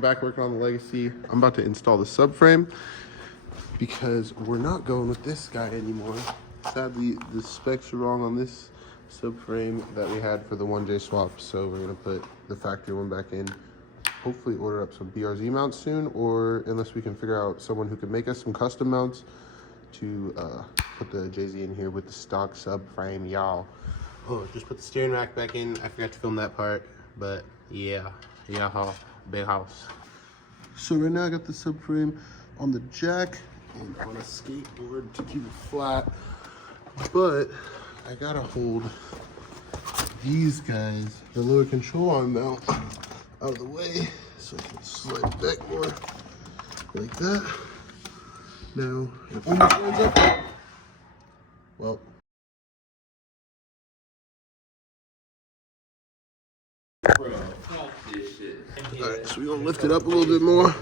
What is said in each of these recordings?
back working on the Legacy. I'm about to install the subframe because we're not going with this guy anymore. Sadly, the specs are wrong on this subframe that we had for the 1J swap, so we're gonna put the factory one back in. Hopefully order up some BRZ mounts soon, or unless we can figure out someone who can make us some custom mounts to put the JZ in here with the stock subframe, y'all. Oh, just put the steering rack back in. I forgot to film that part, but yeah, big house. So right now I got the subframe on the jack and on a skateboard to keep it flat, but I gotta hold these guys, the lower control arm mount, out of the way so I can slide it back more like that. Now it only turns up. Well, alright, so we're gonna lift it up a little bit more.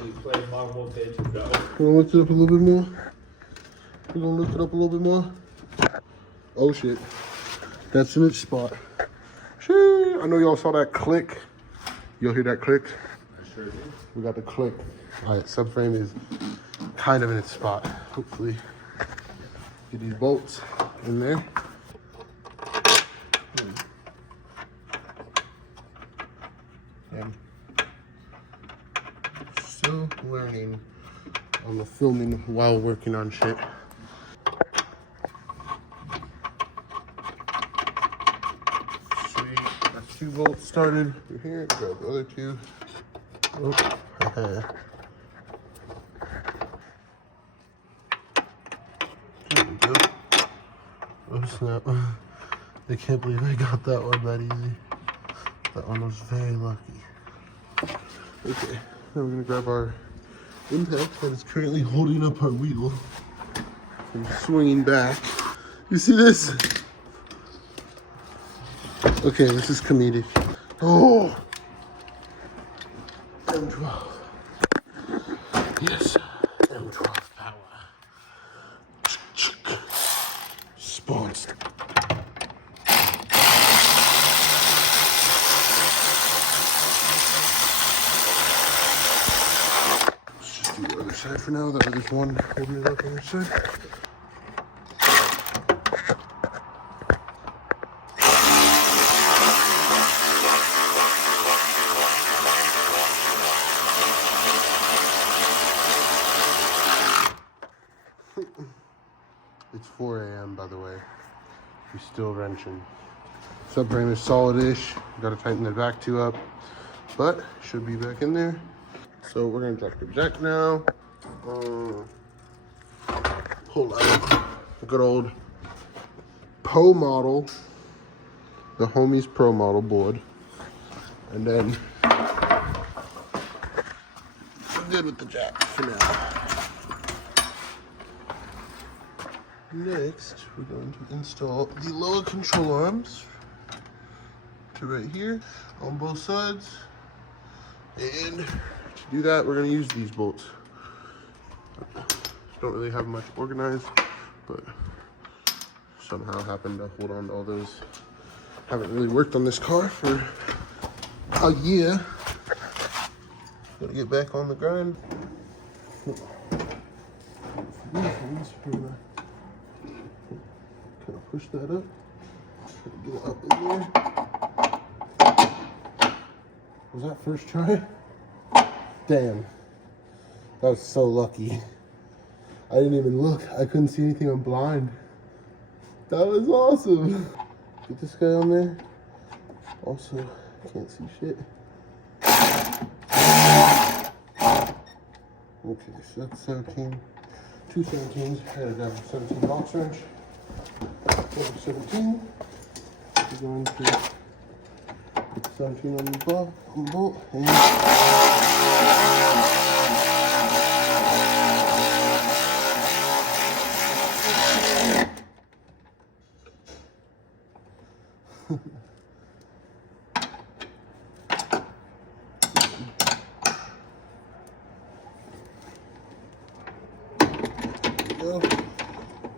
Oh shit, that's in its spot. I know y'all saw that click. You'll hear that click? I sure did. We got the click. Alright, subframe is kind of in its spot. Hopefully, get these bolts in there. And still learning on the filming while working on shit. Sweet, that's 2 bolts started. We're here, grab the other 2. Oh, there we go. Oh snap. I can't believe I got that one that easy. That one was very lucky. Okay, now we're gonna grab our impact that is currently holding up our wheel and swinging back. You see this? Okay, this is comedic. Oh! M12. Yes, M12 power. Sponsored. Let's just do the other side for now. That way there's one holding it up on your side. It's 4 a.m. by the way. We're still wrenching. Subframe is solid-ish. Got to tighten the back 2 up, but should be back in there. So we're gonna drop the jack now. Pull out the good old Pro model, the homies Pro model board, and then we're good with the jack for now. Next, we're going to install the lower control arms to right here on both sides. And to do that, we're going to use these bolts. Don't really have much organized, but somehow happened to hold on to all those. Haven't really worked on this car for a year. Gotta get back on the grind. Kind of push that up. Get it up in there. Was that first try? Damn. That was so lucky. I didn't even look. I couldn't see anything. I'm blind. That was awesome. Get this guy on there. Also, can't see shit. Okay, so that's 17. 2 17s. I gotta grab a 17 box wrench. 17. We're going to put 17 on the bolt and go.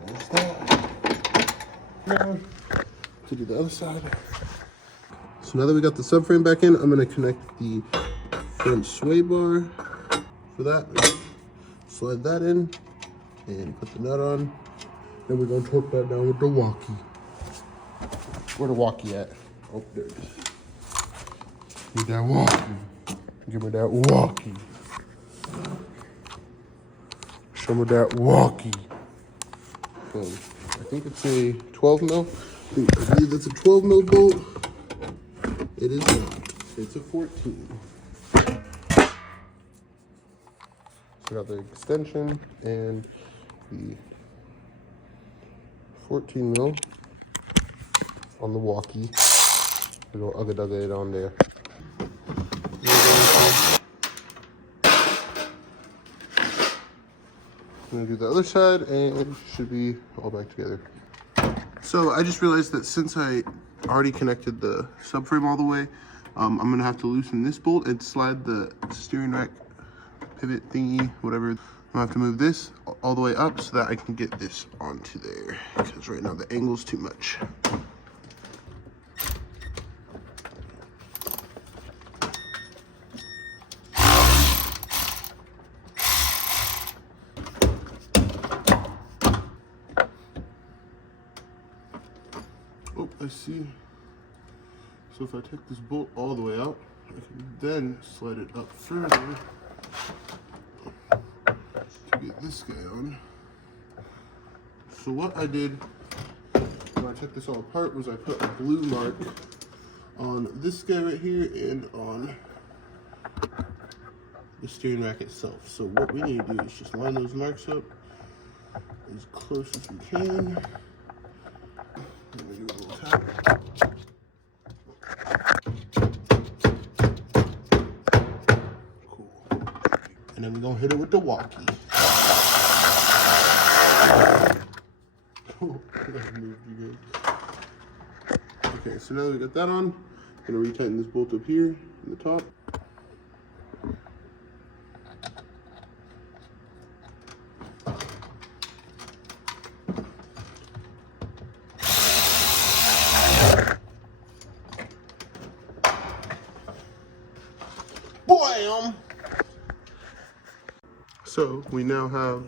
There's that. Now, to do the other side. So now that we got the subframe back in, I'm going to connect the front sway bar for that. Slide that in and put the nut on. Then we're gonna torque that down with the walkie. Where the walkie at? Oh, there it is. Give me that walkie. Give me that walkie. Show me that walkie. I think it's a 12 mil. I believe it's a 12 mil bolt. It is not. It's a 14. So we got the extension and the 14 mil on the walkie. Little ugga-dugga it on there. I'm gonna do the other side and it should be all back together. So I just realized that since I already connected the subframe all the way, I'm gonna have to loosen this bolt and slide the steering rack pivot thingy, whatever. I'm gonna have to move this all the way up so that I can get this onto there, because right now the angle's too much. Oh, I see. So if I take this bolt all the way out, I can then slide it up further to get this guy on. So what I did when I took this all apart was I put a blue mark on this guy right here and on the steering rack itself. So what we need to do is just line those marks up as close as we can. I'm gonna do a little tap. Cool. And then we're gonna hit it with the walkie. Okay, so now that we got that on, I'm gonna retighten this bolt up here in the top. Bam! So we now have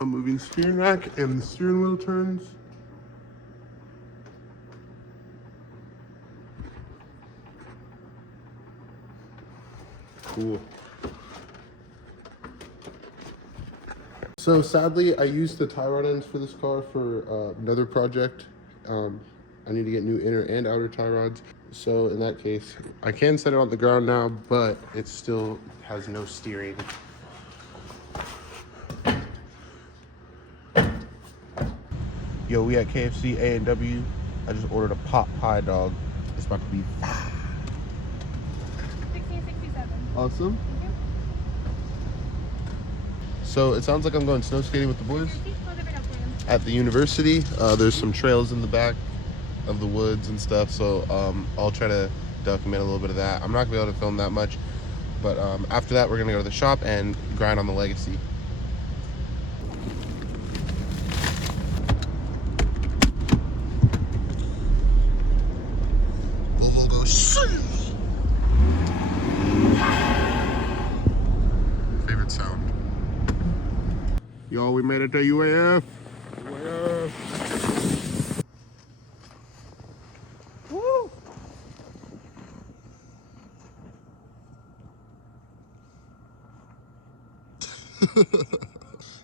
a moving steering rack and the steering wheel turns. Cool. So sadly, I used the tie rod ends for this car for another project. I need to get new inner and outer tie rods. So in that case, I can set it on the ground now, but it still has no steering. Yo, we at KFC A&W. I just ordered a pot pie dog. It's about to be $16.67. awesome. Thank you. So it sounds like I'm going snow skating with the boys at the university. There's some trails in the back of the woods and stuff, so I'll try to document a little bit of that. I'm not gonna be able to film that much, but after that we're gonna go to the shop and grind on the Legacy. Favorite sound. Yo, we made it to UAF. UAF. Woo!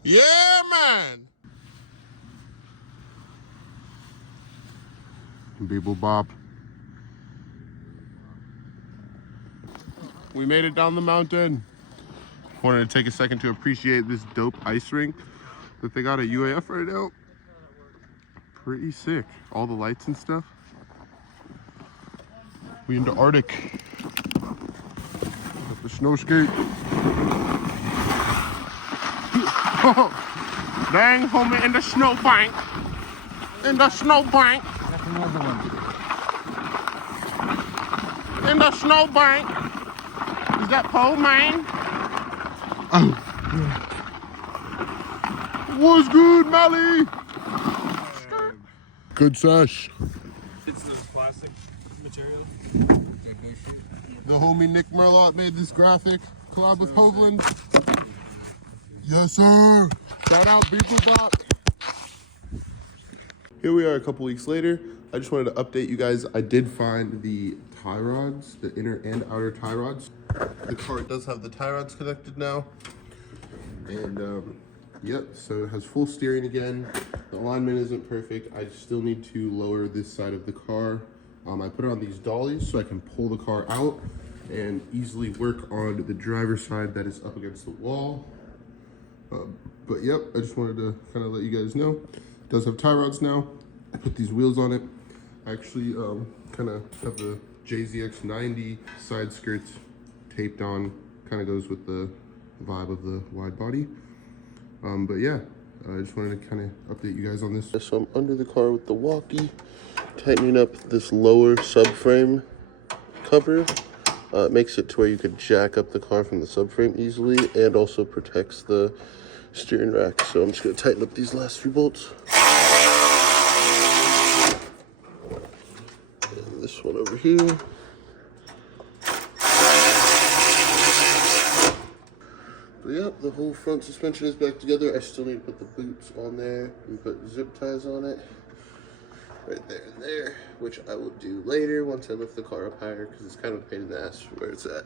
Yeah, man. People bop. We made it down the mountain. Wanted to take a second to appreciate this dope ice rink that they got at UAF right now. Pretty sick. All the lights and stuff. We into Arctic. Got the snow skate. Dang, homie, in the snow bank. In the snow bank. That's another one. In the snow bank. Is that pole, man? Oh. What's good, Mally? Good sesh. It's this plastic material. The homie Nick Merlot made this graphic collab with Hovland. Yes, sir. Shout out Beaglebot. Here we are a couple weeks later. I just wanted to update you guys. I did find the tie rods, the inner and outer tie rods. The car does have the tie rods connected now. And yep, so it has full steering again. The alignment isn't perfect. I still need to lower this side of the car. I put it on these dollies so I can pull the car out and easily work on the driver's side that is up against the wall. But yep, I just wanted to kind of let you guys know. It does have tie rods now. I put these wheels on it. I actually kind of have the JZX90 side skirts taped on. Kind of goes with the vibe of the wide body. But yeah, I just wanted to kind of update you guys on this. So I'm under the car with the walkie, tightening up this lower subframe cover. It makes it to where you could jack up the car from the subframe easily and also protects the steering rack. So I'm just gonna tighten up these last few bolts. And this one over here. But yep, the whole front suspension is back together. I still need to put the boots on there and put zip ties on it. Right there and there, which I will do later once I lift the car up higher because it's kind of a pain in the ass where it's at.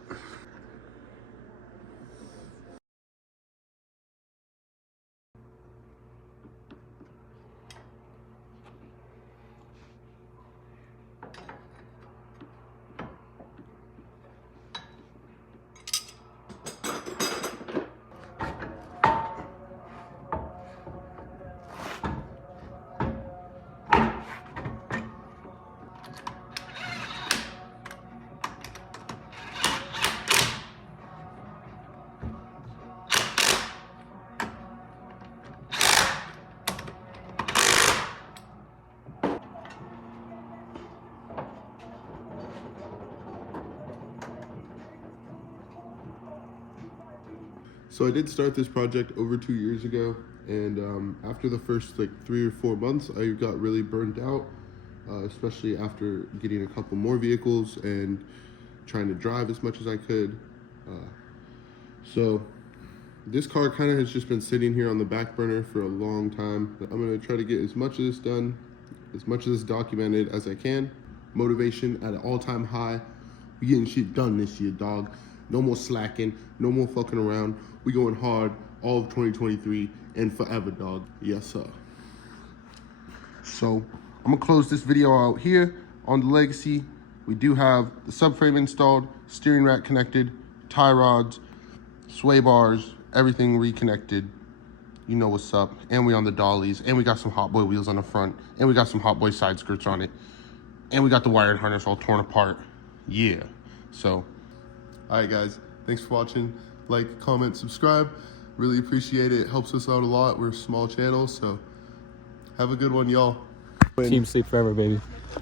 So I did start this project over 2 years ago, and after the first like 3 or 4 months, I got really burned out, especially after getting a couple more vehicles and trying to drive as much as I could. So this car kind of has just been sitting here on the back burner for a long time. I'm gonna try to get as much of this done, as much of this documented as I can. Motivation at an all-time high. We getting shit done this year, dog. No more slacking, no more fucking around. We going hard all of 2023 and forever, dog. Yes, sir. So I'm gonna close this video out here on the Legacy. We do have the subframe installed, steering rack connected, tie rods, sway bars, everything reconnected. You know what's up. And we on the dollies, and we got some Hot Boy wheels on the front, and we got some Hot Boy side skirts on it, and we got the wiring harness all torn apart. Yeah. So, all right, guys. Thanks for watching. Like, comment, subscribe. Really appreciate it. It helps us out a lot. We're a small channel, so have a good one, y'all. Team Sleep Forever, baby.